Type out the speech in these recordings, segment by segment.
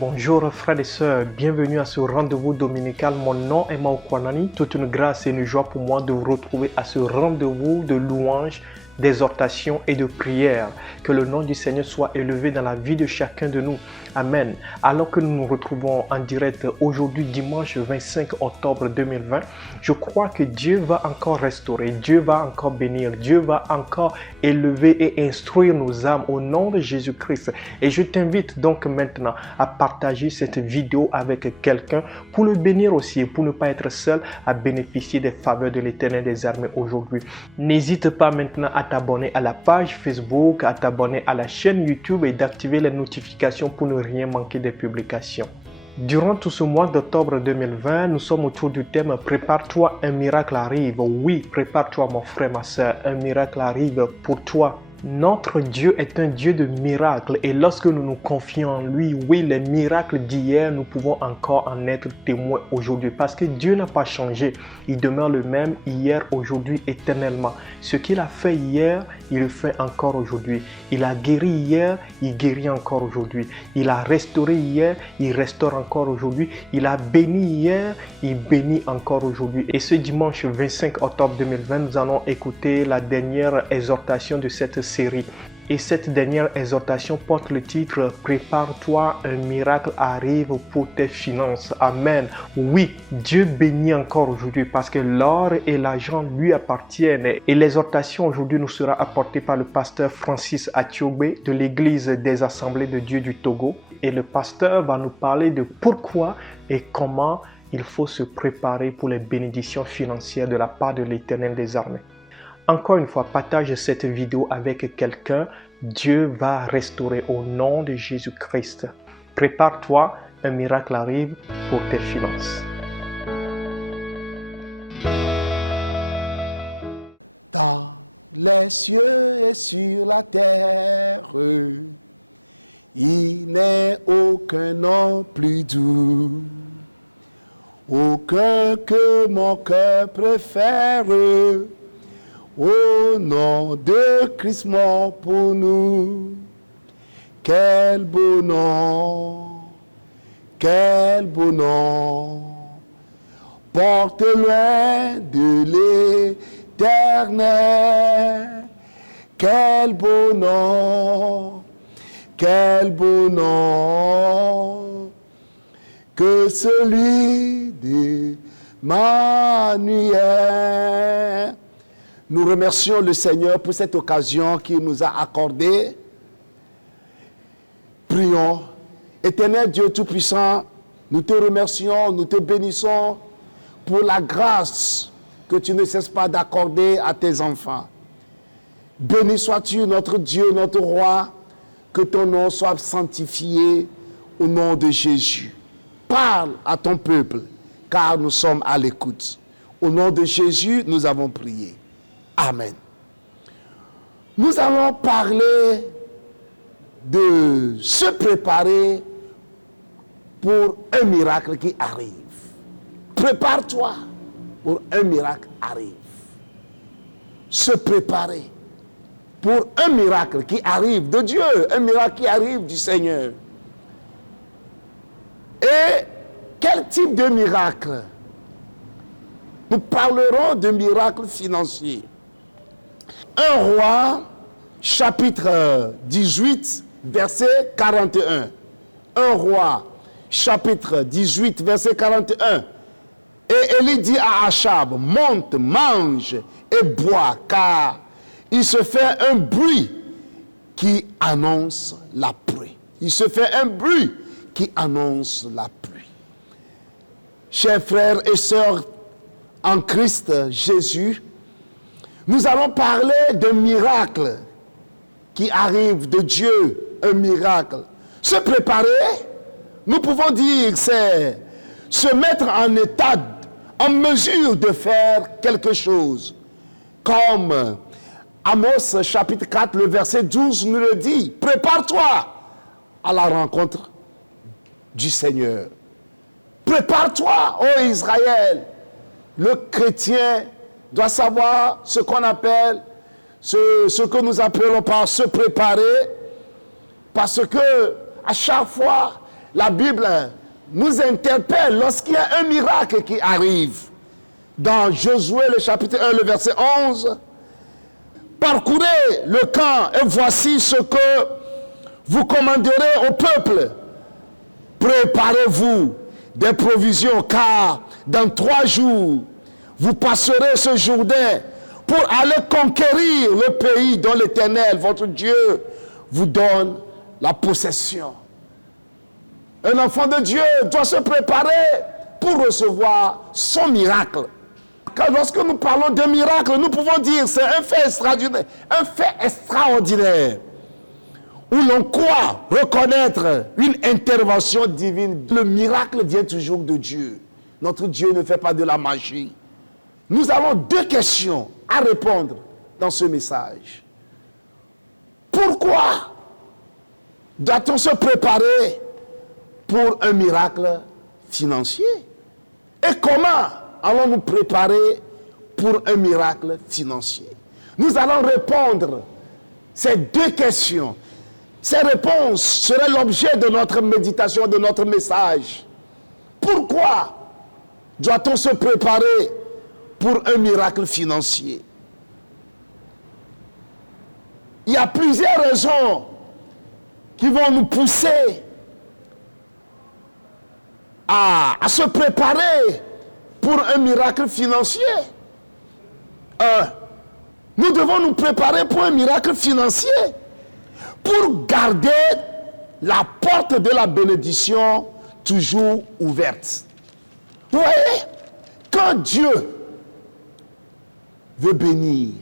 Bonjour frères et sœurs, bienvenue à ce rendez-vous dominical. Mon nom est Mao Kwanani. Toute une grâce et une joie pour moi de vous retrouver à ce rendez-vous de louange, d'exhortation et de prière. Que le nom du Seigneur soit élevé dans la vie de chacun de nous. Amen. Alors que nous nous retrouvons en direct aujourd'hui, dimanche 25 octobre 2020, je crois que Dieu va encore restaurer, Dieu va encore bénir, Dieu va encore élever et instruire nos âmes au nom de Jésus-Christ. Et je t'invite donc maintenant à partager cette vidéo avec quelqu'un pour le bénir aussi, pour ne pas être seul à bénéficier des faveurs de l'Éternel des armées aujourd'hui. N'hésite pas maintenant à t'abonner à la page Facebook, à t'abonner à la chaîne YouTube et d'activer les notifications pour ne rien manquer des publications. Durant tout ce mois d'octobre 2020, nous sommes autour du thème « Prépare-toi, un miracle arrive ». Oui, prépare-toi mon frère, ma soeur, un miracle arrive pour toi. Notre Dieu est un Dieu de miracles et lorsque nous nous confions en lui, oui, les miracles d'hier, nous pouvons encore en être témoins aujourd'hui parce que Dieu n'a pas changé. Il demeure le même hier, aujourd'hui, éternellement. Ce qu'il a fait hier, il le fait encore aujourd'hui. Il a guéri hier, il guérit encore aujourd'hui. Il a restauré hier, il restaure encore aujourd'hui. Il a béni hier, il bénit encore aujourd'hui. Et ce dimanche 25 octobre 2020, nous allons écouter la dernière exhortation de cette série. Et cette dernière exhortation porte le titre « Prépare-toi, un miracle arrive pour tes finances ». Amen. Oui, Dieu bénit encore aujourd'hui parce que l'or et l'argent lui appartiennent. Et l'exhortation aujourd'hui nous sera apportée par le pasteur Francis Athiogbe de l'Église des Assemblées de Dieu du Togo. Et le pasteur va nous parler de pourquoi et comment il faut se préparer pour les bénédictions financières de la part de l'Éternel des armées. Encore une fois, partage cette vidéo avec quelqu'un. Dieu va restaurer au nom de Jésus-Christ. Prépare-toi, un miracle arrive pour tes finances. Dans les cieux et sur la terre, il n'est aucun nom plus doux, aucun que mon cœur préfère. Au nom de Christ mort pour nous, quel beau nom, quel beau nom, porte loin de l'Éternel, quel beau nom, quel beau nom, que celui d'Emmanuel. Nous remercions le Seigneur pour cette occasion qu'il nous a accordée. Prions. Éternel Dieu Tout-Puissant, nous te remercions, nous te bénissons pour la grâce que tu ne cesses pas d'accorder à tes enfants. Béni sois-tu notre Dieu, notre Roi, que ton nom soit sanctifié au nom de Jésus. Parle à ton peuple, car nous sommes à l'écoute. Au nom de Jésus, nous avons prié. Amen. Nous allons parler de se préparer pour un miracle qui arrive. Prépare-toi pour un miracle arrive. Se préparer pour un miracle qui arrive de Dieu, un miracle qui arrive du Seigneur. Et quel type de miracle? Nous parlerons de miracles financiers. 1 Roi, chapitre 18, verset 41. 1 Roi, chapitre 18, verset 41. Et Élie dit à Achab, monte, mange et bois, car il se fait un bruit qui annonce la pluie. Il se fait un bruit qui annonce la pluie. Chers frères et sœurs en Christ Jésus, nous allons parler d'un miracle qui arrive de Dieu, un miracle. Se préparer, nous pouvons dire, c'est se mettre en état, en mesure de faire quelque chose. Comme Amos chapitre 4, le verset 12 nous le dit, prépare-toi à la rencontre du Seigneur. Prépare-toi, ô Israël. Le chrétien doit savoir ce qu'on appelle, ce que nous appelons par se préparer, parce que à chaque fois, la Bible nous interpelle lorsqu'il y a un miracle qui arrive. Dans Josué, le chapitre 1, le verset 11, « Parcourez le camp et voici ce que vous commanderez au peuple. Préparez-vous des provisions, car dans 3 jours, vous passerez ce Jourdain pour aller conquérir le pays dont l'Éternel, votre Dieu, vous donne la possession. » Un enfant de Dieu doit se préparer pour recevoir son miracle. Car lorsque nous parlons de miracle, nous pouvons dire c'est un fait extraordinaire, où l'on croit reconnaître une intervention divine. Le miracle vient toujours de Dieu. Notre Dieu ne fait pas de la magie. Nous avons 2 questions à répondre dans ce message. Pourquoi doit-on se préparer pour un miracle financier? Et comment allons nous préparer pour un miracle financier? Nous allons répondre ces 2 questions. Ces réponses seraient l'objet de notre méditation, de notre message. Pourquoi doit-on se préparer pour un miracle financier? Il y a plusieurs raisons qui vont nous pousser à se préparer pour un miracle financier. Nous devons nous préparer pour un miracle financier pour garder la porte de la bénédiction toujours ouverte. Vous voyez, quand Dieu veut bénir,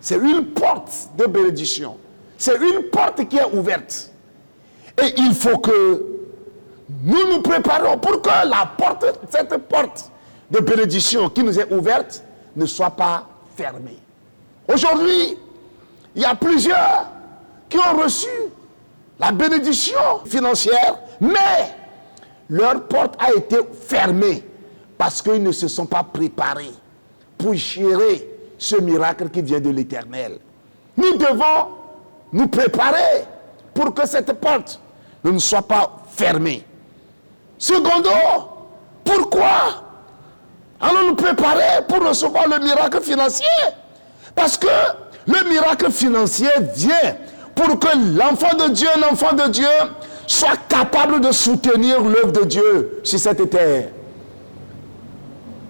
c'est une porte de bénédiction. C'est une porte qui est ouverte. Et il faut que nous nous préparons pour que cette porte de bénédiction qui nous est ouverte ne soit pas fermée. Aujourd'hui, il y a plusieurs qui ont reçu la bénédiction financière, mais leur porte a été fermée parce qu'ils ne se sont pas préparés pour gérer ce miracle qui vient de l'Éternel. Nous devons nous préparer pour que cette porte ne soit pas fermée. Secondo, pourquoi allons nous préparer pour recevoir le miracle financier? Parce que le miracle financier vient pour que l'enfant de Dieu, l'enfant de Dieu, soit capable de soutenir l'œuvre de Dieu sur cette terre.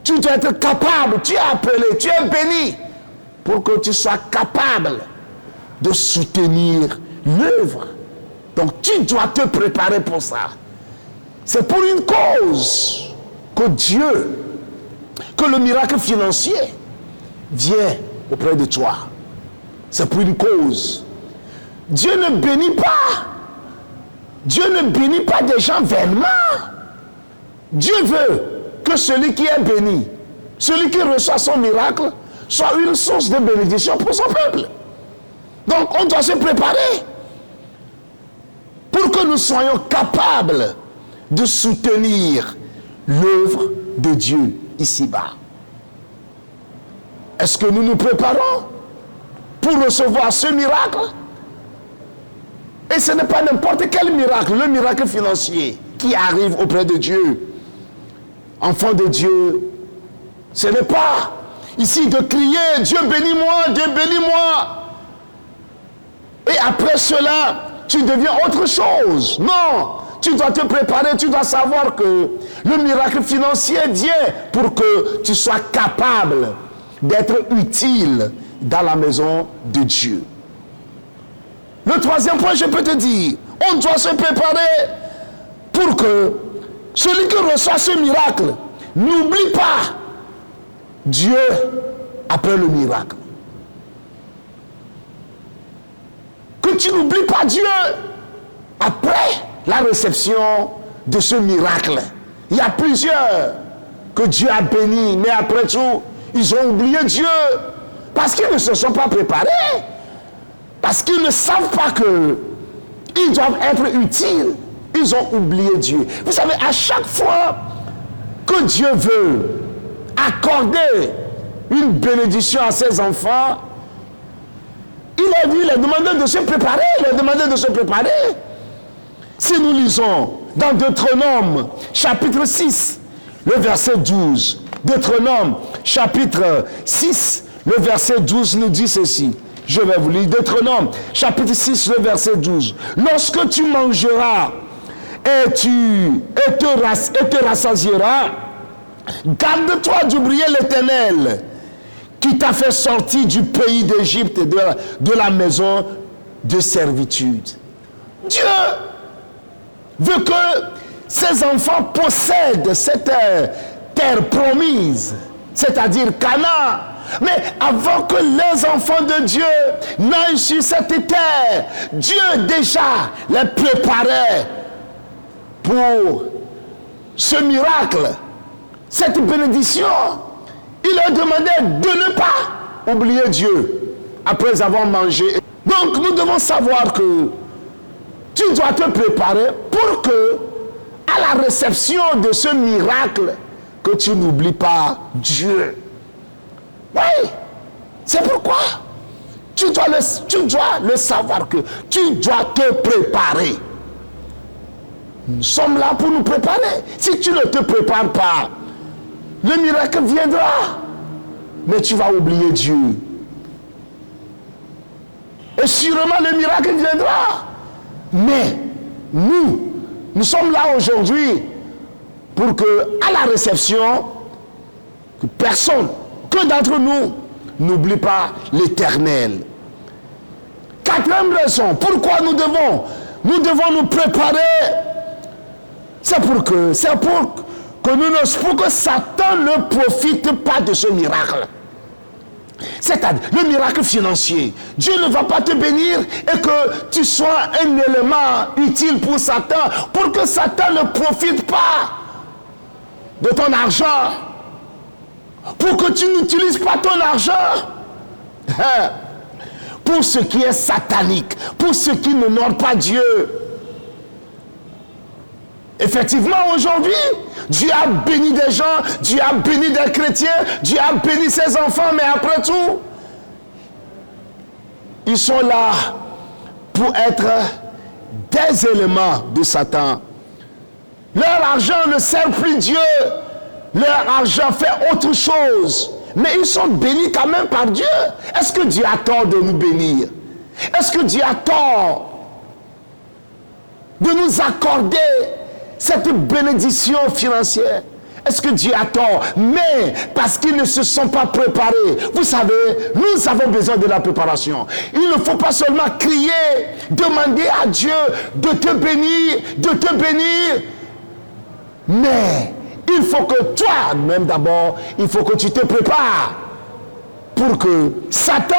Tu dois être capable, tu es appelé, tu es béni, pour que tu sois capable de soutenir l'œuvre. Donc tu dois te préparer pour ça. C'est pour une cause que Dieu, que le miracle financier vient auprès de toi. C'est pour une cause. Dieu ne bénit pas. Dieu ne bénit pas des gens vainement. Dieu veut que celui qui est béni, celui qui reçoit son miracle, soit une source de bénédiction pour son peuple. Donc on doit se préparer pour que nous soyons capables de soutenir l'œuvre de Dieu ici-bas. Est-ce que nous nous préparons pour recevoir ce miracle? Et ce n'est pas n'importe quel miracle, le miracle financier qui arrive auprès de Dieu. Enfant de Dieu, ce n'est pas ici de crier « Dieu bénis-moi, Dieu bénis-moi » et après cela, tu deviens autre chose. Non, tu dois te préparer, tu dois savoir que le miracle financier vient pour que tu sois capable d'être utile dans la maison de Dieu. Le 3e point, je peux te dire, on doit se préparer pour que celui qui reçoit ce miracle n'oublie pas Dieu après le miracle. Que tu n'oublies pas Dieu après la réception de ce miracle. Il y a plusieurs que Dieu a bénis, mais après tout, ils ont oublié Dieu parce qu'ils ne se sont pas préparés, parce qu'ils ne savent pas qu'ils doivent être utiles. Ils ont oublié Dieu. Vous savez, à chaque fois que Dieu veut accorder une bénédiction à ses enfants, il est demandé de se préparer. Il est demandé de se préparer. Si nous lisons dans Deutéronome, chapitre 6, le verset 12. Deutéronome, chapitre 6, le verset 12 nous dit ceci. Je vais vous lire Deutéronome, chapitre 6, le verset 12. Lorsque tu mangeras et te rassasieras, garde-toi d'oublier l'Éternel qui t'a fait sortir du pays d'Égypte et de la maison de servitude. Dieu veut que ses enfants possèdent cette terre promise, c'est-à-dire Canaan. Mais avant que les enfants de Dieu n'aillent sur cette terre, Dieu déjà les préparait pour ce miracle, cette bénédiction. Il leur demandait de ne pas oublier Dieu après avoir mangé. Donc nous devons savoir que tu dois te préparer pour que, à la réception de ce miracle, que tu n'oublies pas Dieu. Oui, c'est pourquoi tu dois le savoir que tu dois te préparer. Nous sommes là pour nous préparer. Si tu ne te prépares pas, le miracle viendra, mais tu vas oublier Dieu. Et sûrement le miracle viendra. Mais nous sommes là aujourd'hui pour que, à la réception, que personne, que d'entre nous, n'oublie pas l'Éternel. Quatrième raison, pourquoi nous devons nous préparer. C'est pour que Satan ne profite pas de ce miracle. C'est-à-dire le miracle financier. Dieu ne va pas te bénir et que tu sois un élément utile pour Satan, pour que Satan ne profite pas de ton argent, pour que tu n'utilises pas ton argent pour ce qui est satanique, pour ce qui n'honore pas Dieu. Effectivement, aujourd'hui, Dieu a béni des gens, Dieu a béni des chrétiens, Dieu a béni ses enfants, mais après tout, ils sont là pour être des éléments de Satan. Leur argent ne sert plus Dieu, leur argent fait autre chose, mais ils sont bénis quand même par Dieu. Est-ce que Dieu a tort de nous bénir? Est-ce que Dieu a tort de nous accorder cette bénédiction financière? Est-ce que Dieu a tort? Mais parce qu'ils ne se sont pas préparés. Vous savez, nous avons besoin de la préparation. Il ne faut pas seulement crier, demander à Dieu de te bénir, mais il faut que toi, même d'abord, il faut que tu te prépares pour que Satan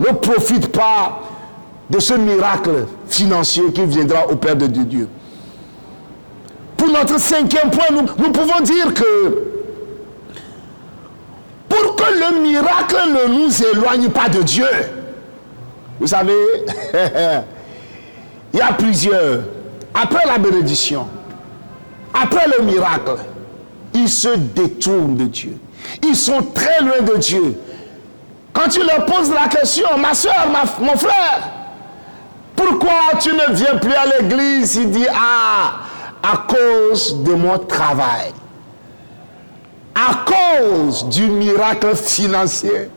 ne profite pas de ce miracle financier qui viendra au Père de Dieu. Pour notre cinquième point, nous pouvons dire que pour que le miracle ne nous éloigne pas de Dieu, vous savez, il y a plusieurs. Après la bénédiction, après le miracle, ils se détournent de Dieu. Ils sont très loin de Dieu. Quand tu leur poses la question, ma soeur, mon frère, pourquoi tu ne viens plus à l'église? Il dit, à cause de mon travail, à cause du miracle financier,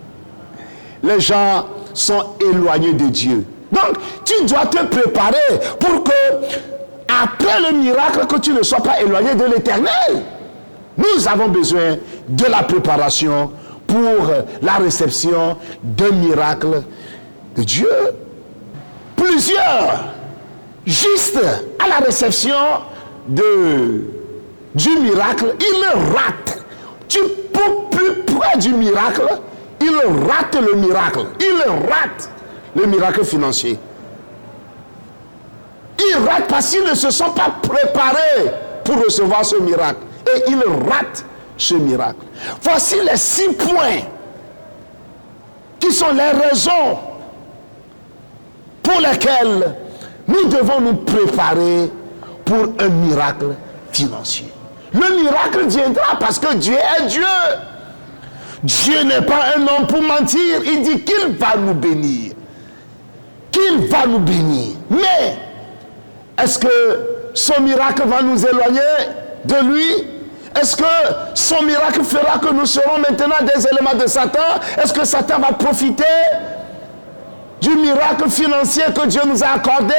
les gens sont éloignés de Dieu. Donc, tu dois te préparer pour que, après le miracle, que tu ne sois pas éloigné de l'Éternel. Nous avons besoin de la préparation pour la réception d'un miracle de Dieu. Plusieurs, juste à la réception du miracle, il le rate. Tu peux plus près du miracle, il rate le miracle. Il rate le miracle financier. Il rate parce qu'ils ne se sont pas préparés pour recevoir ce miracle. Et il rate ce miracle. Voici les 6 points qui sont les raisons pour lesquelles nous devons nous préparer pour un miracle financier. Le miracle viendra parce que Dieu est Dieu. Dieu n'est pas un homme pour mentir. Il dit qu'il va nous bénir. Qu'il va nous bénir. Mais est-ce que son miracle va nous éloigner de lui? Est-ce que son miracle fera que nous serons maintenant des éléments de Satan? Est-ce que Satan va profiter du miracle financier que Dieu nous a accordé?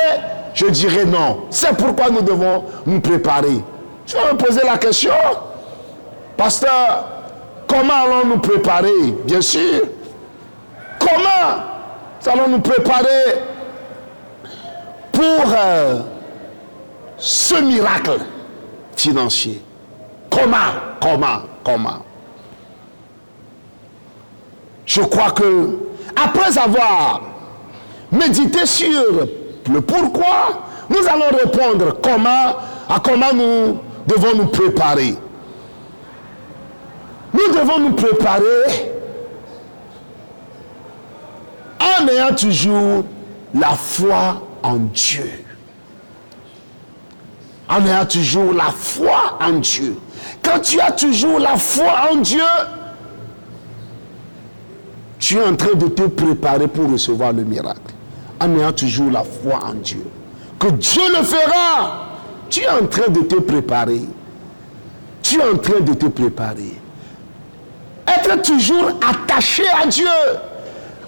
Je dirais non. C'est pourquoi nous devons nous préparer. Je vais me poser la question. Pasteur, comment allons nous préparer? Bien sûr. Comment allons nous préparer pour ce miracle financier? Comment? Je crois que après avoir médité sur le pourquoi, nous allons répondre à comment nous devons nous préparer. Nous devons nous préparer en ayant toujours la foi en Dieu. En ayant toujours la foi en Dieu. Quand tu as toujours la foi en Dieu, tu es en train de te préparer pour recevoir le miracle. En ayant toujours la foi en Dieu. Que Dieu le fera. Tu es en train de te préparer. Tu es en train de te préparer. Être toujours attaché à Dieu.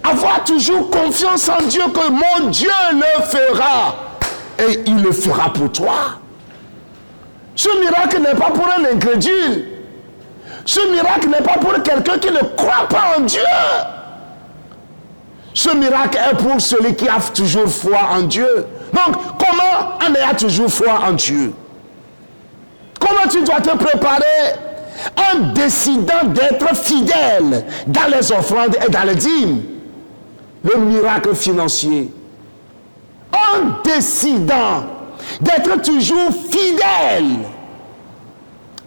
Avoir toujours confiance en Dieu que mon Dieu le fera. Et il le fera pour toi. Ce miracle n'est pas pour un incrédule. Ce miracle n'est pas pour quelqu'un qui ne croit pas en Dieu. Ce miracle est pour celui qui a toujours foi en Dieu. Donc, comment en ayant toujours foi en Dieu? Comment tu dois te préparer? En décidant d'être fidèle dans les offrandes et dans les dîmes. Le miracle financier. En décidant d'être toujours fidèle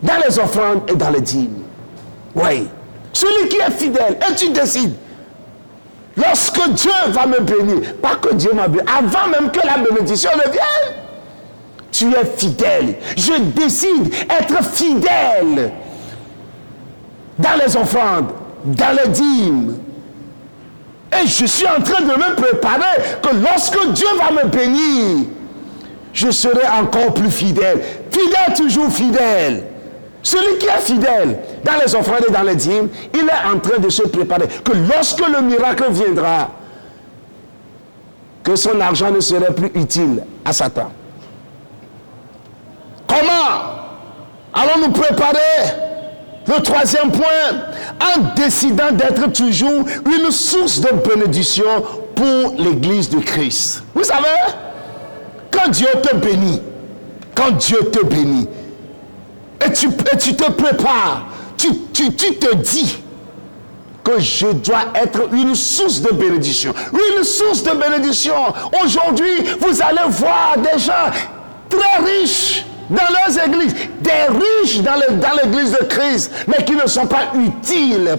dans les offrandes et dans les dîmes. Oui. Celui qui est fidèle, et tu décides. Lorsque Dieu va me bénir, pas que Dieu m'a béni, avant même que la bénédiction ne vienne, tu es fidèle. Je décide d'être fidèle dans les offrandes, dans les dîmes. Et je suis en train de me préparer que lorsque Dieu va me bénir, je serai encore plus fidèle. Fidèle, toujours fidèle. Celui qui est fidèle dans les offrandes et dans les dîmes, il est en train de se préparer. Que lorsque le miracle viendra, que son argent ne serait plus utile à Satan. Comment allons nous préparer? Le troisième point, en décidant d'être toujours une source de bénédiction pour l'Église de Christ. Vous savez, quand Dieu te bénit, et tu te prépares, tu te dis que je dois être une source de bénédiction. Une source de bénédiction. Aujourd'hui, vous allez voir des gens très riches dans leurs églises, des riches dans l'église de Christ, mais qui ne sont pas utiles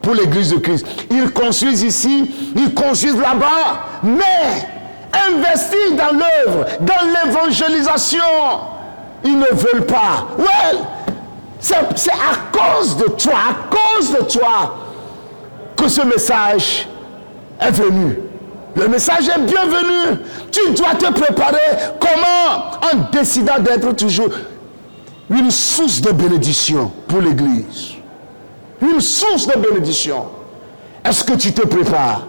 pour l'église de Christ. Ils construisent ici, ils construisent là-bas, mais investir dans l'œuvre, dans l'évangélisation, ils ne veulent pas. Ouais, c'est à cause de toi, que ce message est venu. Le message est bienvenu. Tu dois te préparer. Comment? En décidant d'être toujours une source de bénédiction pour l'Église. Une source de bénédiction. Est-ce que tu te prépares?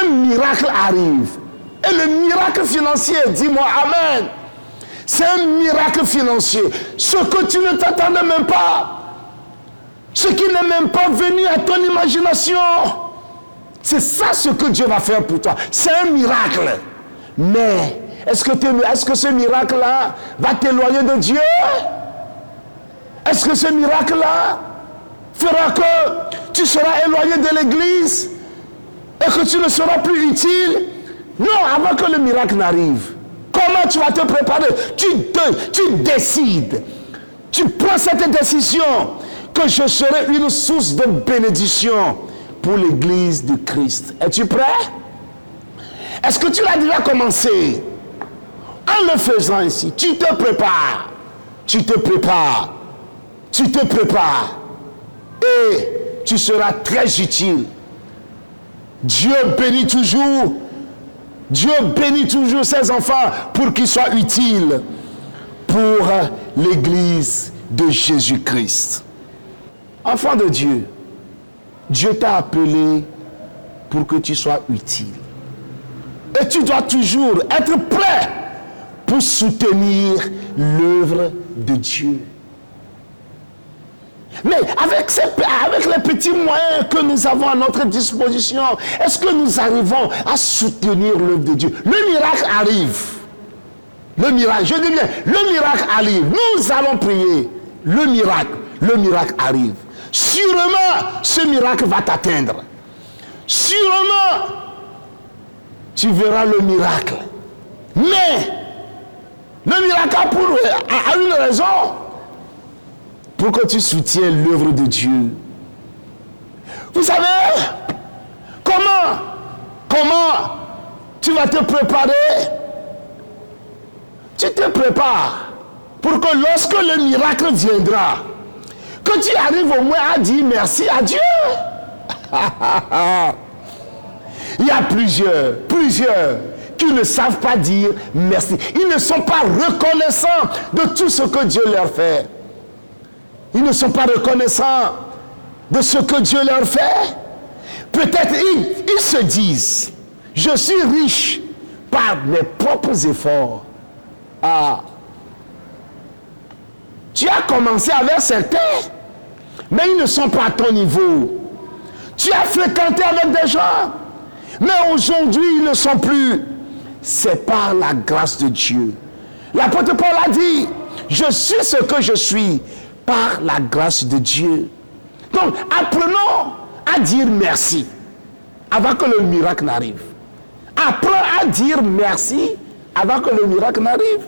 Un miracle arrive. Et le miracle financier, dis-moi Amen. C'est un miracle financier. Ce que tu ne t'attendais même pas. Ce qui n'est même pas venu à ton imagination. C'est ça ce que Dieu va faire pour toi. C'est un miracle. Mais est-ce que ce miracle-là va t'éloigner de Dieu? Est-ce que ce miracle-là fera que tu seras éloigné de l'Église et que tu ne seras plus utile? Non, avant que le miracle n'arrive. Comment tu vas te préparer? Tu décides. Tu prends cette décision que je serai une source de bénédiction pour l'Église de Christ. Es-tu prêt? Est-ce que tu l'as déjà commencé? En le faisant ainsi, tu te prépares. Et tu seras très utile. Dieu bénit toujours Dieu bénit toujours ses enfants pour qu'ils soient utiles pour l'Église de Jésus-Christ. Enfant de Dieu, Dieu t'a appelé pour que tu sois utile. Et tu dois toujours être prêt pour soutenir l'œuvre de Dieu. Mais avec les petits moyens que nous avons à notre disposition, est-ce que nous arrivons à soutenir l'œuvre de Dieu? Le miracle arrive. Le miracle, je dis bien, le miracle arrive. Nous allons prier. Le miracle arrive. Sûrement, ce miracle va t'atteindre. Sûrement, tu verras le miracle. Mais, le miracle a une raison pour que tu soutiennes l'œuvre de Dieu. Vous savez, comment tu vas te préparer? Tu te prépares pour que lorsque le miracle viendra, que tu arrives au moins à dire merci à Dieu. Il y a plusieurs qui ne savent pas dire merci. Ils ne sont pas reconnaissants de tout ce que Dieu leur fait. Ils ne sont pas reconnaissants de ce que Dieu leur fait. Peut-être ils se disent, je suis riche par mes propres efforts. Ah, tu as commencé avec certains, mais ils ne sont pas à ton niveau. Tu as fréquenté avec des gens, mais aujourd'hui ils ne sont plus. C'est par la grâce de Dieu. L'apôtre Paul a dit, je suis ce que je suis par la grâce de Dieu. Donc apprenons à dire merci avant que le miracle n'arrive. Apprends à dire merci avant que le miracle n'arrive.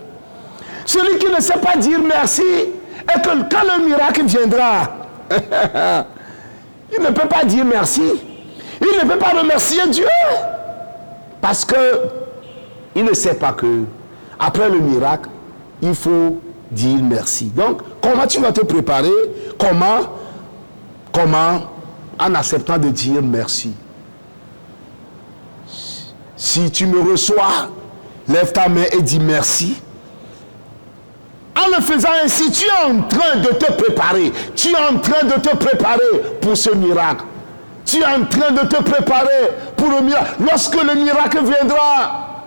Celui qui ne sait pas dire merci, et que quand le miracle viendra, il ne peut pas dire merci. Il ne peut pas remercier Dieu. Parce que il ne sait pas que après le miracle, il faut dire merci. Donc, comment tu vas te préparer? Comment en acceptant de dire merci. Si tu me reçois, lève ta main et dis merci. En le faisant ainsi, tu es en train de te préparer. Tu es en train de te préparer pour ce miracle. Tu es en train de te préparer pour le miracle. Lorsque le miracle viendra,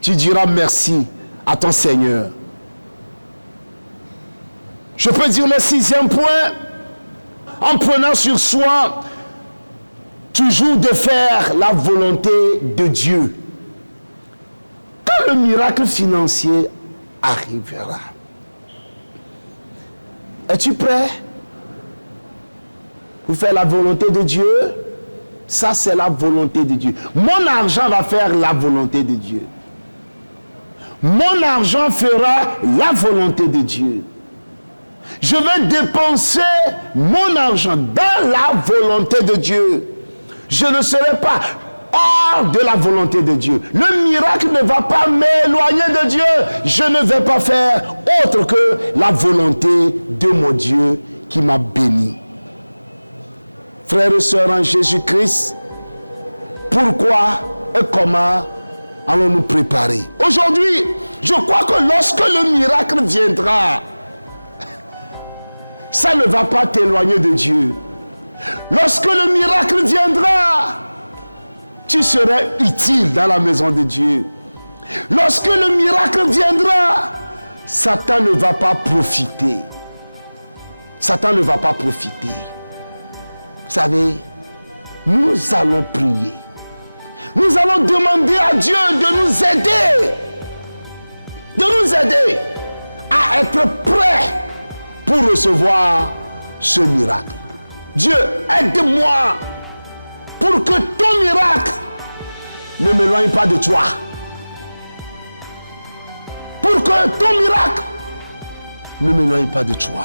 tu diras merci à ton Seigneur. Je peux dire le 6e point, en prenant sur soi toujours de faire la volonté de Dieu. Quand le miracle financier arrivera, es-tu prêt pour faire la volonté de Dieu? Ça, c'est la volonté de Dieu. Mon argent va faire la volonté de Dieu. Mon argent fera la volonté de Dieu. Je vais dépenser mon argent dans la volonté de Dieu. Je ne serai pas hors de la volonté de Dieu. Le miracle ne va pas m'éloigner de Dieu. Je ne vais pas faire autre que la volonté de mon Dieu qui m'a béni. Frères et sœurs en Jésus-Christ, pourquoi et comment allons-nous préparer? Aujourd'hui, je crois que lorsque le miracle viendra, ça ne va pas t'éloigner de Dieu. Lorsque le miracle viendra, tu serais utile dans la maison de Dieu. Lorsque le miracle viendra, Satan ne va pas profiter. Satan ne va pas profiter. Vous savez, nous allons prier. Nous allons demander à Dieu de nous aider. De nous aider à être prêts pour recevoir ce miracle. Dieu, aide-moi pour que ton miracle ne m'éloigne pas de toi. Pour que ton miracle ne m'éloigne pas de toi.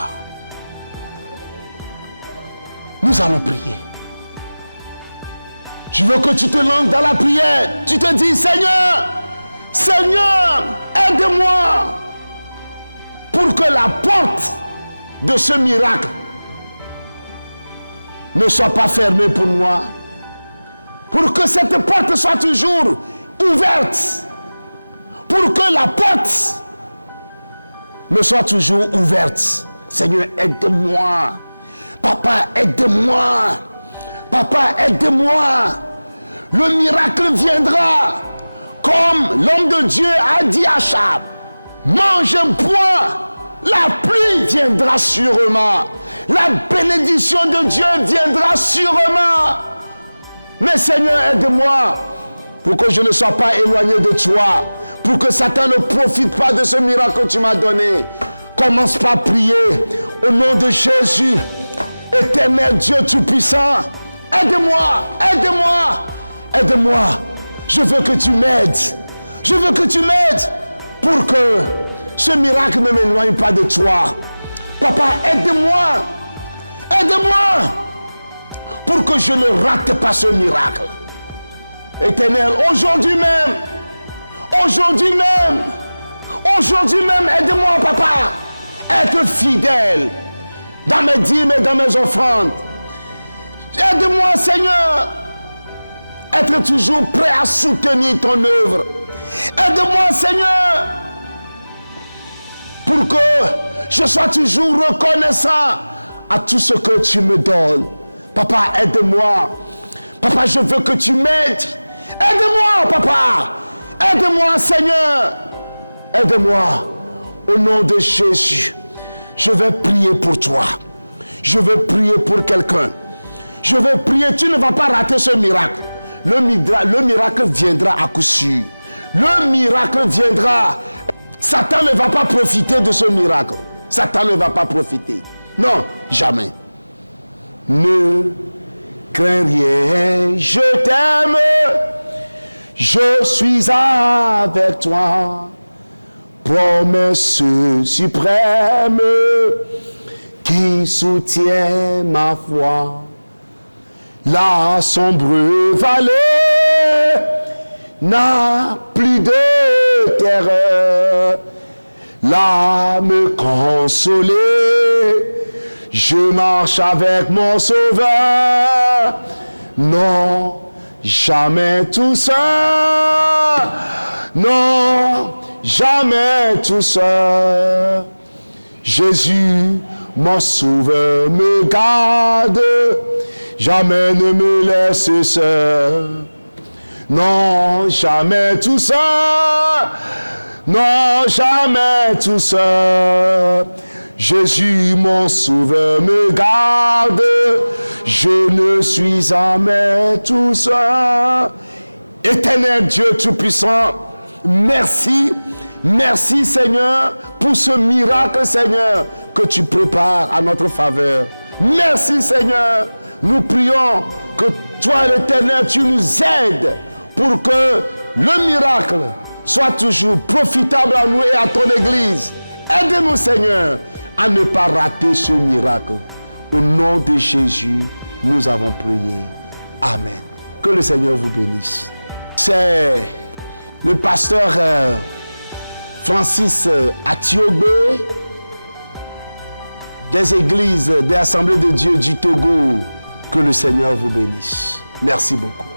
Nous allons prier. Je veux que tu te lances dans la prière. Tu te dis, Seigneur, Seigneur, aide-moi pour que la porte de ce miracle ne soit pas fermée pour moi. Pour que cette porte soit toujours ouverte. Pour que la porte me soit toujours ouverte. Seigneur, aide-moi. Papa, aide-moi. Papa, aide-moi. Le miracle viendra. Comme l'homme de Dieu a dit à Chab. Mange et bois. La pluie viendra sûrement. La bénédiction de Dieu viendra sûrement. Mais Seigneur, aide-moi. Pour que je ne sois pas éloigné de toi. Pour que Satan ne profite pas de ce miracle que tu m'as donné. Commence par prier. Au nom de Jésus. Éternel Dieu Tout-Puissant. Aide-moi. Aide-moi. Aide-moi. Je veux que tu m'aides. Je veux que tu m'aides. Pour que ce miracle ne m'éloigne pas de toi. Papa, aide-moi. Aide-moi. Pour que je ne rate pas ce miracle. Éternel, aujourd'hui même. Aujourd'hui même. Aujourd'hui même, aide-moi, papa. Être fidèle dans mes dîmes et dans mes offrandes. Aide-moi, Seigneur. Être toujours prêt à soutenir ton œuvre. Aide-moi, Seigneur. Pour que je sois toujours reconnaissant à tout ce que tu me donnes. Papa, aide-moi. Papa, je veux que tu m'aides. Aide-moi, papa. Aide-moi, Seigneur. Aide-moi. Au nom de Jésus, je vais prier pour toi. Je vais prier pour quelqu'un. Je vais prier. Tu ne vas pas rater ce miracle. Le miracle viendra à coup sûr. Le miracle viendra. Satan ne va pas profiter de ce miracle. Satan ne va pas profiter. Non, jamais. Ne crains rien, je t'aime. Je suis avec toi. Promesse suprême qui soutient ma foi. La sombre vallée n'a plus de terreur. L'âme consolée, je marche avec mon Sauveur. Non, jamais tout seul. Non, jamais tout seul. Jésus, mon Sauveur, me garde. Jamais ne me laisse seul. Non, jamais tout seul. Non, jamais tout seul. Jésus, mon Sauveur, me garde. Je ne suis jamais tout seul. Éternel Dieu Tout-Puissant, merci. Merci, Seigneur, pour ce miracle, Seigneur, que tu prépares à notre faveur. Merci, Seigneur. Nous prions que toi, l'Éternel, tu nous aides pour que le miracle soit toujours profitable à nous et à ton Église. Aide-nous, Seigneur, à ne pas rater ce miracle. Au nom de Jésus, nous avons prié. Amen. Que le Seigneur vous bénisse. C'est le pasteur Francis Atiogbe des églises, des assemblées de Dieu du Togo. Que le Seigneur vous bénisse. Merci beaucoup.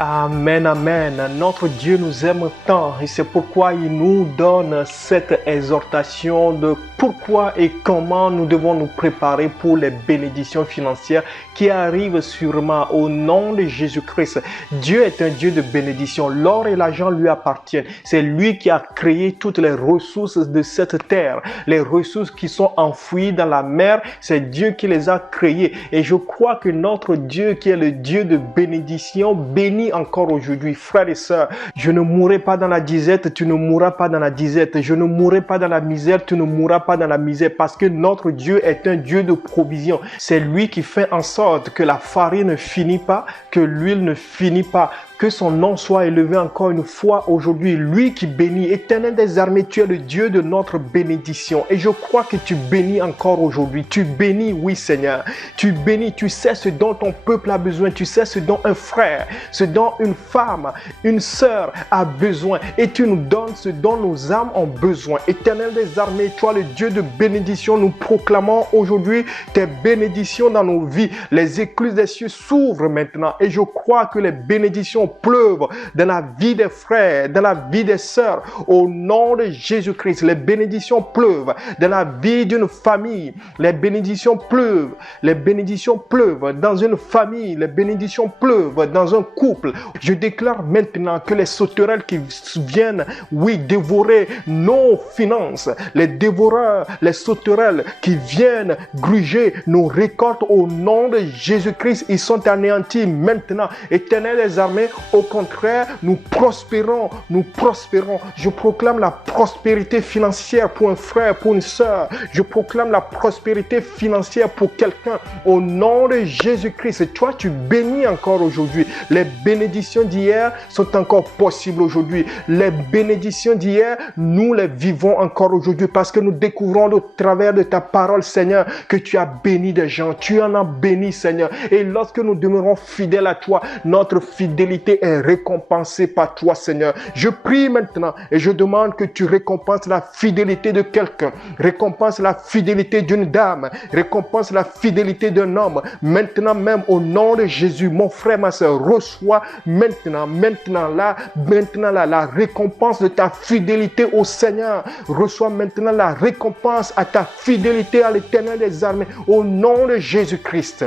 Amen, amen. Notre Dieu nous aime tant et c'est pourquoi il nous donne cette exhortation de pourquoi et comment nous devons nous préparer pour les bénédictions financières qui arrivent sûrement au nom de Jésus-Christ. Dieu est un Dieu de bénédiction. L'or et l'argent lui appartiennent. C'est lui qui a créé toutes les ressources de cette terre. Les ressources qui sont enfouies dans la mer, c'est Dieu qui les a créées. Et je crois que notre Dieu qui est le Dieu de bénédiction bénit encore aujourd'hui. Frères et sœurs, je ne mourrai pas dans la disette, tu ne mourras pas dans la disette. Je ne mourrai pas dans la misère, tu ne mourras pas dans la misère, parce que notre Dieu est un Dieu de provision. C'est lui qui fait en sorte que la farine ne finit pas, que l'huile ne finit pas. Que son nom soit élevé encore une fois aujourd'hui. Lui qui bénit, Éternel des armées, tu es le Dieu de notre bénédiction. Et je crois que tu bénis encore aujourd'hui. Tu bénis, oui Seigneur. Tu bénis, tu sais ce dont ton peuple a besoin. Tu sais ce dont un frère, ce dont dont une femme, une sœur a besoin. Et tu nous donnes ce dont nos âmes ont besoin. Éternel des armées, toi le Dieu de bénédiction, nous proclamons aujourd'hui tes bénédictions dans nos vies. Les écluses des cieux s'ouvrent maintenant et je crois que les bénédictions pleuvent dans la vie des frères, dans la vie des sœurs. Au nom de Jésus-Christ, les bénédictions pleuvent dans la vie d'une famille. Les bénédictions pleuvent. Les bénédictions pleuvent dans une famille. Les bénédictions pleuvent dans un couple. Je déclare maintenant que les sauterelles qui viennent, oui, dévorer nos finances, les dévoreurs, les sauterelles qui viennent gruger nos récoltes au nom de Jésus-Christ, ils sont anéantis maintenant. Éternel des armées, au contraire, nous prospérons, nous prospérons. Je proclame la prospérité financière pour un frère, pour une sœur. Je proclame la prospérité financière pour quelqu'un au nom de Jésus-Christ. Et toi, tu bénis encore aujourd'hui. Les bénédictions d'hier sont encore possibles aujourd'hui. Les bénédictions d'hier, nous les vivons encore aujourd'hui parce que nous découvrons au travers de ta parole, Seigneur, que tu as béni des gens. Tu en as béni, Seigneur. Et lorsque nous demeurons fidèles à toi, notre fidélité est récompensée par toi, Seigneur. Je prie maintenant et je demande que tu récompenses la fidélité de quelqu'un. Récompense la fidélité d'une dame. Récompense la fidélité d'un homme. Maintenant même, au nom de Jésus, mon frère, ma soeur, reçois maintenant la récompense de ta fidélité au Seigneur. Reçois maintenant la récompense à ta fidélité à l'Éternel des armées. Au nom de Jésus-Christ.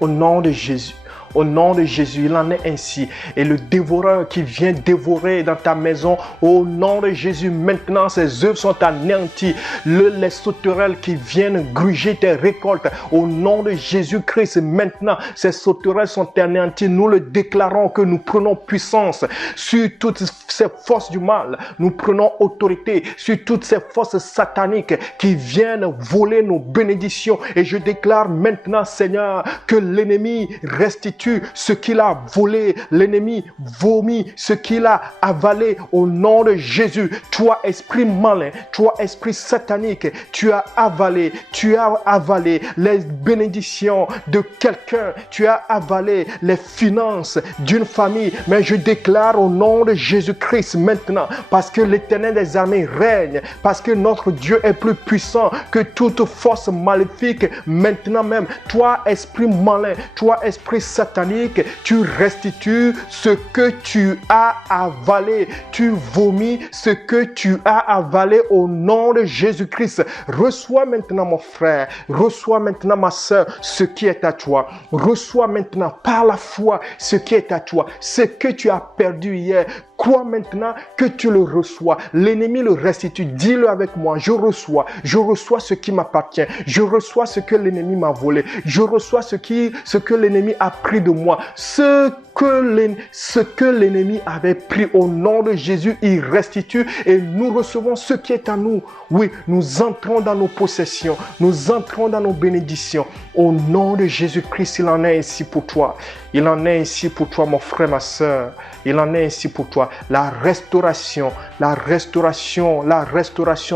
Au nom de Jésus. Au nom de Jésus, il en est ainsi. Et le dévoreur qui vient dévorer dans ta maison, au nom de Jésus, maintenant ses œuvres sont anéanties. Les sauterelles qui viennent gruger tes récoltes, au nom de Jésus-Christ, maintenant ces sauterelles sont anéanties. Nous le déclarons que nous prenons puissance sur toutes ces forces du mal. Nous prenons autorité sur toutes ces forces sataniques qui viennent voler nos bénédictions. Et je déclare maintenant, Seigneur, que l'ennemi restitue ce qu'il a volé. L'ennemi vomit ce qu'il a avalé au nom de Jésus. Toi, esprit malin, toi, esprit satanique, tu as avalé les bénédictions de quelqu'un. Tu as avalé les finances d'une famille. Mais je déclare au nom de Jésus-Christ maintenant, parce que l'Éternel des armées règne, parce que notre Dieu est plus puissant que toute force maléfique. Maintenant même, toi, esprit malin, toi, esprit satanique, tu restitues ce que tu as avalé. Tu vomis ce que tu as avalé au nom de Jésus-Christ. Reçois maintenant, mon frère. Reçois maintenant, ma soeur, ce qui est à toi. Reçois maintenant par la foi ce qui est à toi. Ce que tu as perdu hier. Crois maintenant que tu le reçois. L'ennemi le restitue. Dis-le avec moi. Je reçois ce qui m'appartient. Je reçois ce que l'ennemi m'a volé. Je reçois ce que l'ennemi a pris de moi. Ce que l'ennemi avait pris au nom de Jésus, il restitue et nous recevons ce qui est à nous. Oui, nous entrons dans nos possessions. Nous entrons dans nos bénédictions. Au nom de Jésus-Christ, il en est ainsi pour toi. Il en est ainsi pour toi, mon frère, ma soeur. Il en est ainsi pour toi. La restauration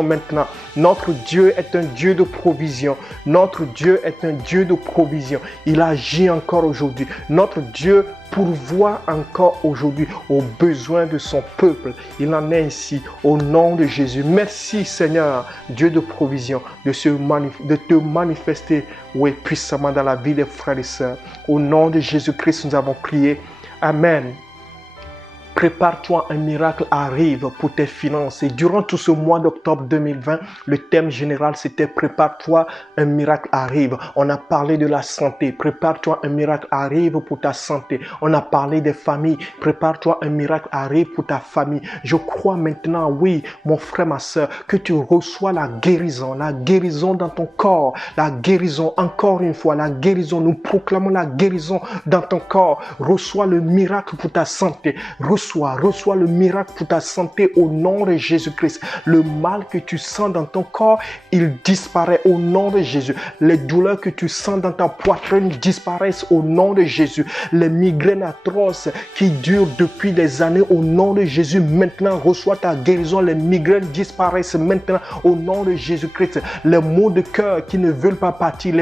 maintenant. Notre Dieu est un Dieu de provision. Notre Dieu est un Dieu de provision. Il agit encore aujourd'hui. Notre Dieu pourvoit encore aujourd'hui aux besoins de son peuple. Il en est ainsi au nom de Jésus. Merci Seigneur, Dieu de provision, de te manifester, oui, puissamment dans la vie des frères et sœurs. Au nom de Jésus-Christ, nous avons prié. Amen. Prépare-toi, un miracle arrive pour tes finances. Et durant tout ce mois d'octobre 2020, le thème général c'était prépare-toi, un miracle arrive. On a parlé de la santé. Prépare-toi, un miracle arrive pour ta santé. On a parlé des familles. Prépare-toi, un miracle arrive pour ta famille. Je crois maintenant, oui, mon frère, ma soeur, que tu reçois la guérison dans ton corps, la guérison, encore une fois, la guérison. Nous proclamons la guérison dans ton corps. Reçois le miracle pour ta santé. Reçois reçois le miracle pour ta santé au nom de Jésus-Christ. Le mal que tu sens dans ton corps, il disparaît au nom de Jésus. Les douleurs que tu sens dans ta poitrine disparaissent au nom de Jésus. Les migraines atroces qui durent depuis des années, au nom de Jésus, maintenant reçois ta guérison. Les migraines disparaissent maintenant au nom de Jésus-Christ. Les maux de cœur qui ne veulent pas partir,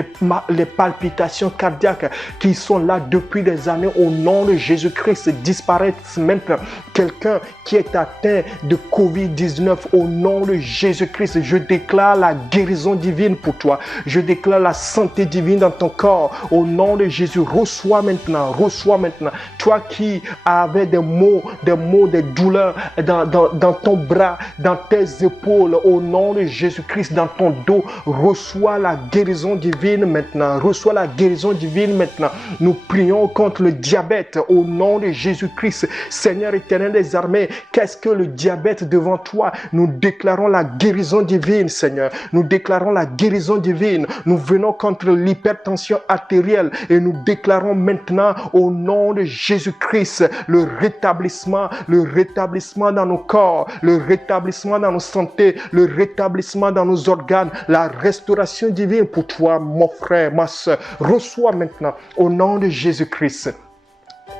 les palpitations cardiaques qui sont là depuis des années, au nom de Jésus-Christ, disparaissent maintenant. Quelqu'un qui est atteint de COVID-19, au nom de Jésus-Christ, je déclare la guérison divine pour toi. Je déclare la santé divine dans ton corps. Au nom de Jésus, reçois maintenant, reçois maintenant. Toi qui avais des maux, des douleurs dans ton bras, dans tes épaules, au nom de Jésus-Christ, dans ton dos, reçois la guérison divine maintenant. Reçois la guérison divine maintenant. Nous prions contre le diabète au nom de Jésus-Christ. Seigneur éternel des armées, qu'est-ce que le diabète devant toi? Nous déclarons la guérison divine, Seigneur. Nous déclarons la guérison divine. Nous venons contre l'hypertension artérielle et nous déclarons maintenant au nom de Jésus-Christ le rétablissement dans nos corps, le rétablissement dans nos santé, le rétablissement dans nos organes, la restauration divine pour toi, mon frère, ma soeur. Reçois maintenant au nom de Jésus-Christ.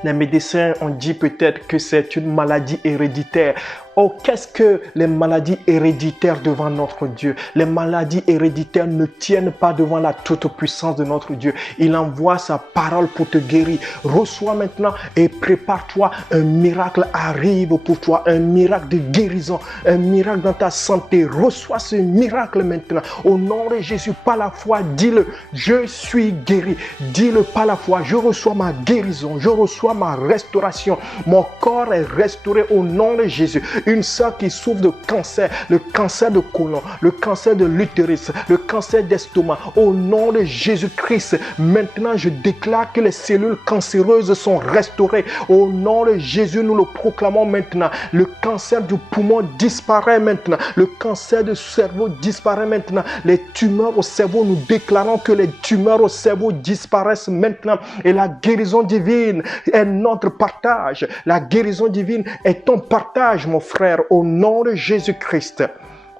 Les médecins ont dit peut-être que c'est une maladie héréditaire. Oh, qu'est-ce que les maladies héréditaires devant notre Dieu? Les maladies héréditaires ne tiennent pas devant la toute-puissance de notre Dieu. Il envoie sa parole pour te guérir. Reçois maintenant et prépare-toi. Un miracle arrive pour toi. Un miracle de guérison. Un miracle dans ta santé. Reçois ce miracle maintenant. Au nom de Jésus, par la foi, dis-le. Je suis guéri. Dis-le par la foi. Je reçois ma guérison. Je reçois ma restauration. Mon corps est restauré au nom de Jésus. Une sœur qui souffre de cancer, le cancer de côlon, le cancer de l'utérus, le cancer d'estomac, au nom de Jésus-Christ, maintenant je déclare que les cellules cancéreuses sont restaurées. Au nom de Jésus, nous le proclamons maintenant. Le cancer du poumon disparaît maintenant. Le cancer du cerveau disparaît maintenant. Les tumeurs au cerveau, nous déclarons que les tumeurs au cerveau disparaissent maintenant. Et la guérison divine est notre partage. La guérison divine est ton partage, mon frère, au nom de Jésus-Christ.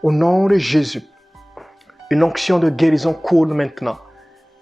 Au nom de Jésus. Une onction de guérison coule maintenant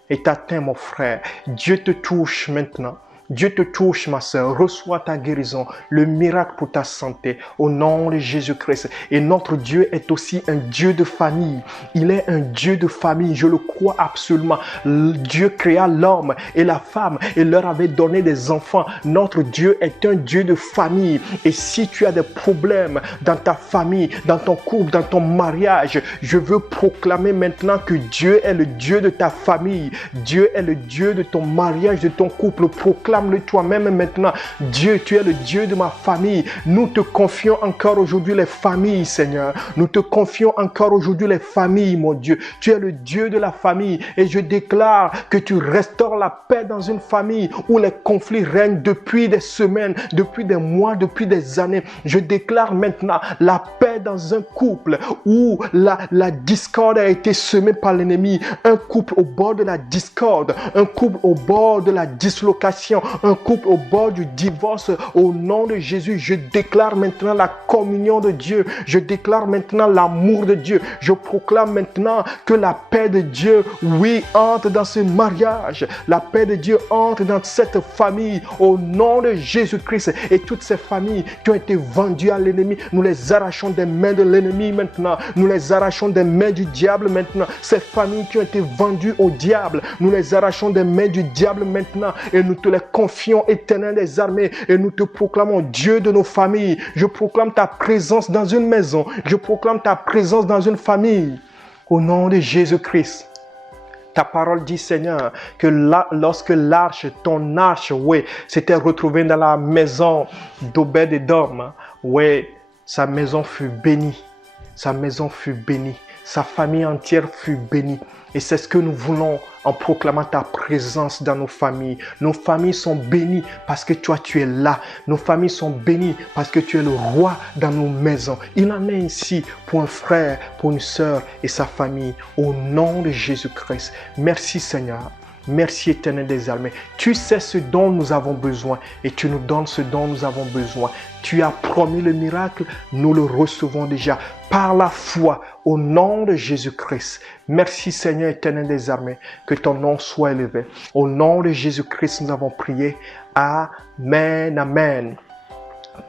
et t'atteint, mon frère. Dieu te touche maintenant. Dieu te touche, ma soeur. Reçois ta guérison, le miracle pour ta santé, au nom de Jésus-Christ. Et notre Dieu est aussi un Dieu de famille. Il est un Dieu de famille, je le crois absolument. Dieu créa l'homme et la femme et leur avait donné des enfants. Notre Dieu est un Dieu de famille. Et si tu as des problèmes dans ta famille, dans ton couple, dans ton mariage, je veux proclamer maintenant que Dieu est le Dieu de ta famille. Dieu est le Dieu de ton mariage, de ton couple. Proclame le toi-même maintenant. Dieu, tu es le Dieu de ma famille. Nous te confions encore aujourd'hui les familles, Seigneur. Nous te confions encore aujourd'hui les familles, mon Dieu. Tu es le Dieu de la famille et je déclare que tu restaures la paix dans une famille où les conflits règnent depuis des semaines, depuis des mois, depuis des années. Je déclare maintenant la paix dans un couple où la discorde a été semée par l'ennemi. Un couple au bord de la discorde, un couple au bord de la dislocation, un couple au bord du divorce. Au nom de Jésus, je déclare maintenant la communion de Dieu. Je déclare maintenant l'amour de Dieu. Je proclame maintenant que la paix de Dieu, oui, entre dans ce mariage. La paix de Dieu entre dans cette famille. Au nom de Jésus-Christ. Et toutes ces familles qui ont été vendues à l'ennemi, nous les arrachons des mains de l'ennemi maintenant. Nous les arrachons des mains du diable maintenant. Ces familles qui ont été vendues au diable, nous les arrachons des mains du diable maintenant. Et nous te les confions, éternel des armées, et nous te proclamons Dieu de nos familles. Je proclame ta présence dans une maison. Je proclame ta présence dans une famille. Au nom de Jésus-Christ. Ta parole dit, Seigneur, que lorsque l'arche, ton arche, oui, s'était retrouvée dans la maison d'Obed-Édom, oui, sa maison fut bénie. Sa maison fut bénie. Sa famille entière fut bénie. Et c'est ce que nous voulons en proclamant ta présence dans nos familles. Nos familles sont bénies parce que toi, tu es là. Nos familles sont bénies parce que tu es le roi dans nos maisons. Il en est ainsi pour un frère, pour une sœur et sa famille. Au nom de Jésus-Christ. Merci Seigneur. Merci éternel des armées. Tu sais ce dont nous avons besoin et tu nous donnes ce dont nous avons besoin. Tu as promis le miracle, nous le recevons déjà par la foi au nom de Jésus-Christ. Merci Seigneur éternel des armées, que ton nom soit élevé. Au nom de Jésus-Christ, nous avons prié. Amen, amen.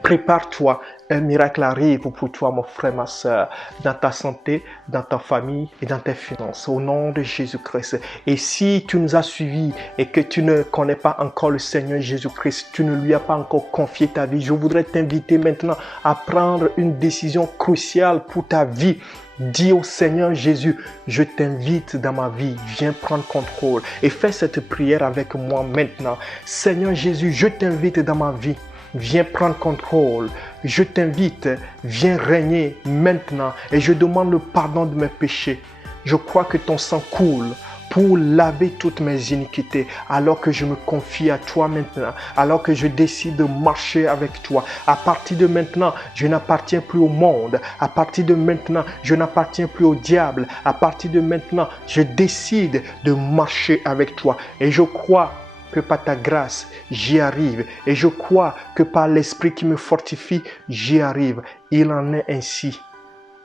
Prépare-toi, un miracle arrive pour toi, mon frère, ma soeur, dans ta santé, dans ta famille et dans tes finances, au nom de Jésus-Christ. Et si tu nous as suivis et que tu ne connais pas encore le Seigneur Jésus-Christ, tu ne lui as pas encore confié ta vie, je voudrais t'inviter maintenant à prendre une décision cruciale pour ta vie. Dis au Seigneur Jésus, je t'invite dans ma vie, viens prendre contrôle et fais cette prière avec moi maintenant. Seigneur Jésus, je t'invite dans ma vie. Viens prendre contrôle. Je t'invite, viens régner maintenant et je demande le pardon de mes péchés. Je crois que ton sang coule pour laver toutes mes iniquités alors que je me confie à toi maintenant, alors que je décide de marcher avec toi. À partir de maintenant, je n'appartiens plus au monde. À partir de maintenant, je n'appartiens plus au diable. À partir de maintenant, je décide de marcher avec toi et je crois que par ta grâce, j'y arrive. Et je crois que par l'Esprit qui me fortifie, j'y arrive. Il en est ainsi.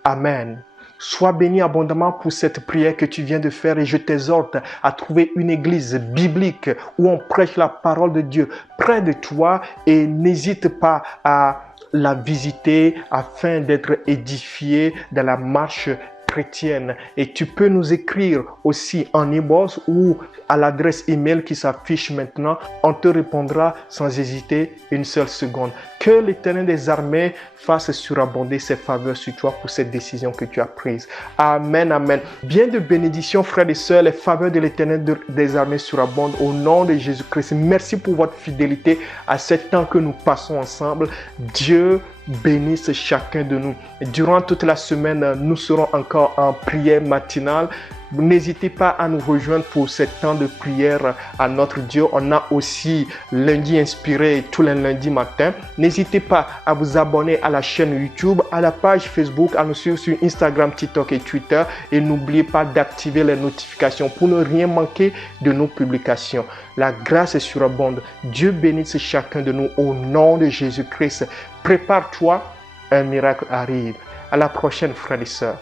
Amen. Sois béni abondamment pour cette prière que tu viens de faire et je t'exhorte à trouver une église biblique où on prêche la parole de Dieu près de toi et n'hésite pas à la visiter afin d'être édifié dans la marche chrétienne. Et tu peux nous écrire aussi en e-box ou à l'adresse email qui s'affiche maintenant. On te répondra sans hésiter une seule seconde. Que l'Éternel des armées fasse surabonder ses faveurs sur toi pour cette décision que tu as prise. Amen, amen. Bien de bénédictions, frères et sœurs, les faveurs de l'Éternel des armées surabondent au nom de Jésus-Christ. Merci pour votre fidélité à ce temps que nous passons ensemble. Dieu bénisse chacun de nous. Durant toute la semaine, nous serons encore en prière matinale. N'hésitez pas à nous rejoindre pour ce temps de prière à notre Dieu. On a aussi lundi inspiré tous les lundis matin. N'hésitez pas à vous abonner à la chaîne YouTube, à la page Facebook, à nous suivre sur Instagram, TikTok et Twitter. Et n'oubliez pas d'activer les notifications pour ne rien manquer de nos publications. La grâce est surabonde. Dieu bénisse chacun de nous au nom de Jésus-Christ. Prépare-toi, un miracle arrive. À la prochaine, frères et sœurs.